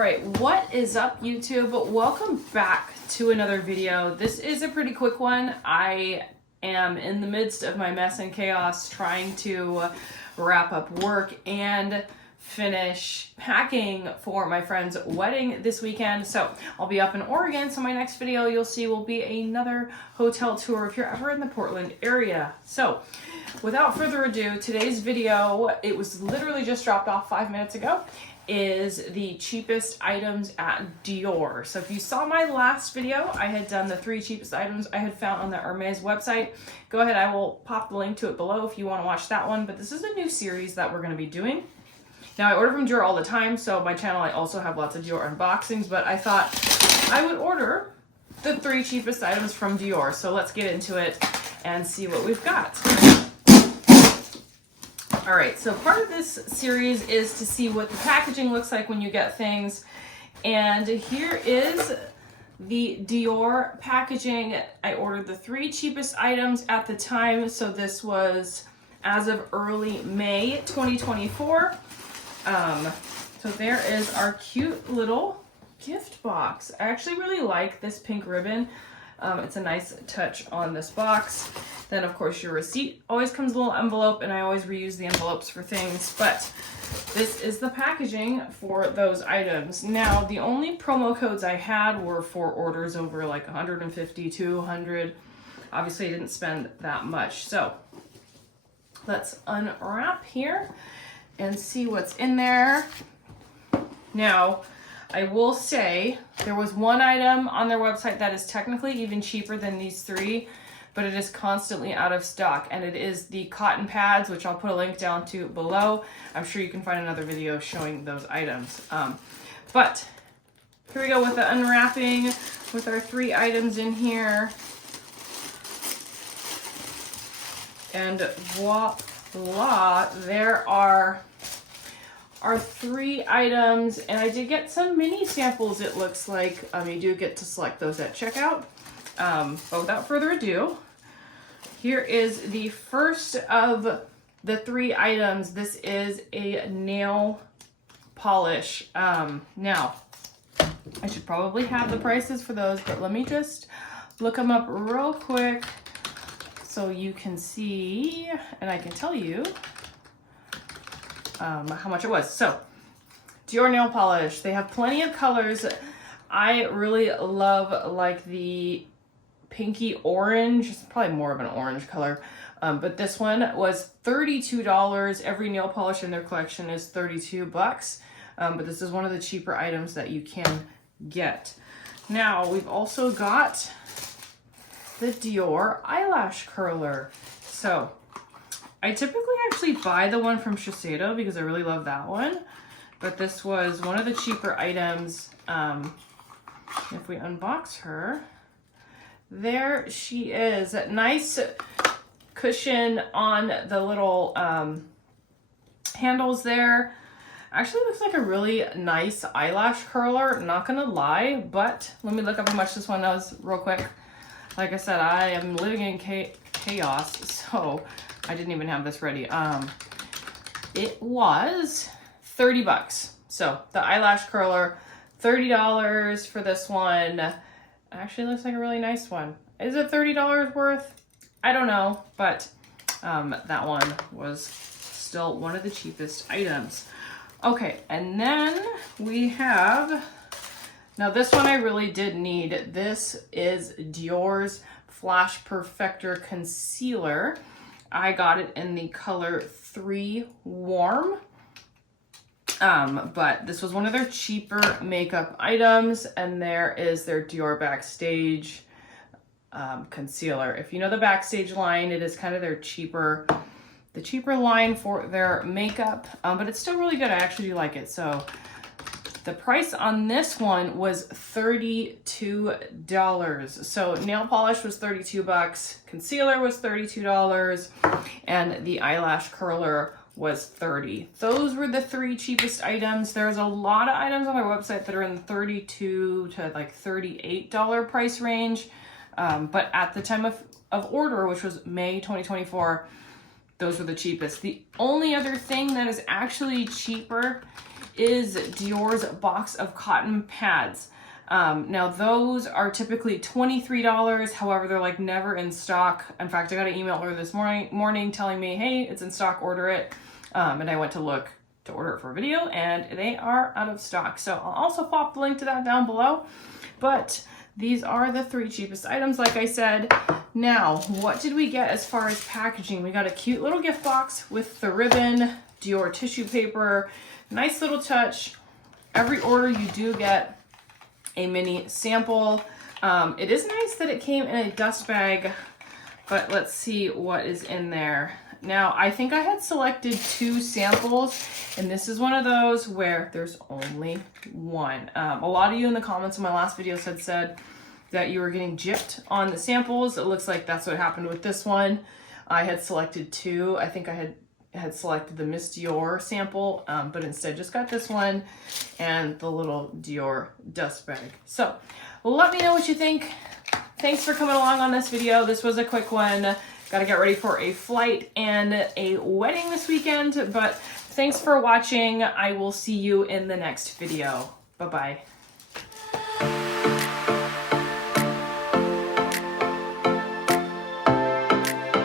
Alright, what is up YouTube? Welcome back to another video. This is a pretty quick one. I am in the midst of my mess and chaos trying to wrap up work and finish packing for my friend's wedding this weekend. So I'll be up in Oregon, so my next video you'll see will be another hotel tour if you're ever in the Portland area. So without further ado, today's video, it was literally just dropped off 5 minutes ago, is the cheapest items at Dior. So if you saw my last video, I had done the 3 cheapest items I had found on the Hermes website. Go ahead, I will pop the link to it below if you want to watch that one, but this is a new series that we're going to be doing. Now I order from Dior all the time, so my channel I also have lots of Dior unboxings, but I thought I would order the 3 cheapest items from Dior. So let's get into it and see what we've got. All right, so part of this series is to see what the packaging looks like when you get things. And here is the Dior packaging. I ordered the 3 cheapest items at the time. So this was as of early May 2024. So there is our cute little gift box. I actually really like this pink ribbon. It's a nice touch on this box. Then of course your receipt always comes in a little envelope, and I always reuse the envelopes for things, but this is the packaging for those items. Now the only promo codes I had were for orders over like 150, 200. Obviously I didn't spend that much. So let's unwrap here and see what's in there. Now, I will say there was one item on their website that is technically even cheaper than these 3, but it is constantly out of stock, and it is the cotton pads, which I'll put a link down to below. I'm sure you can find another video showing those items. But here we go with the unwrapping with our 3 items in here. And voila, there are our 3 items, and I did get some mini samples, it looks like. You do get to select those at checkout. But without further ado, here is the first of the 3 items. This is a nail polish. Now, I should probably have the prices for those, but let me just look them up real quick so you can see, and I can tell you how much it was. So, Dior nail polish. They have plenty of colors. I really love like the pinky orange. It's probably more of an orange color. But this one was $32. Every nail polish in their collection is $32. But this is one of the cheaper items that you can get. Now, we've also got the Dior eyelash curler. So, I typically actually buy the one from Shiseido because I really love that one. But this was one of the cheaper items. If we unbox her, there she is. A nice cushion on the little handles there. Actually looks like a really nice eyelash curler, not gonna lie, but let me look up how much this one was real quick. Like I said, I am living in chaos, so I didn't even have this ready. It was $30. So the eyelash curler, $30 for this one. Actually looks like a really nice one. Is it $30 worth? I don't know, but that one was still one of the cheapest items. Okay, and then we have, now this one I really did need. This is Dior's Flash Perfector Concealer. I got it in the color 3 Warm. But this was one of their cheaper makeup items, and there is their Dior Backstage concealer. If you know the Backstage line, it is kind of their cheaper line for their makeup, but it's still really good. I actually do like it. So the price on this one was $32. So nail polish was $32, concealer was $32, and the eyelash curler was $30. Those were the 3 cheapest items. There's a lot of items on their website that are in the $32 to like $38 price range. But at the time of order, which was May 2024, those were the cheapest. The only other thing that is actually cheaper is Dior's box of cotton pads. Now those are typically $23. However, they're like never in stock. In fact, I got an email earlier this morning telling me, hey, it's in stock, order it. And I went to look to order it for a video and they are out of stock. So I'll also pop the link to that down below. But these are the 3 cheapest items, like I said. Now, what did we get as far as packaging? We got a cute little gift box with the ribbon, Dior tissue paper, nice little touch. Every order you do get a mini sample. It is nice that it came in a dust bag, but let's see what is in there. Now, I think I had selected 2 samples, and this is one of those where there's only one. A lot of you in the comments on my last videos had said that you were getting gypped on the samples. It looks like that's what happened with this one. I had selected 2. I think I had selected the Miss Dior sample, but instead just got this one and the little Dior dust bag. So let me know what you think. Thanks for coming along on this video. This was a quick one. Got to get ready for a flight and a wedding this weekend, but thanks for watching. I will see you in the next video. Bye-bye.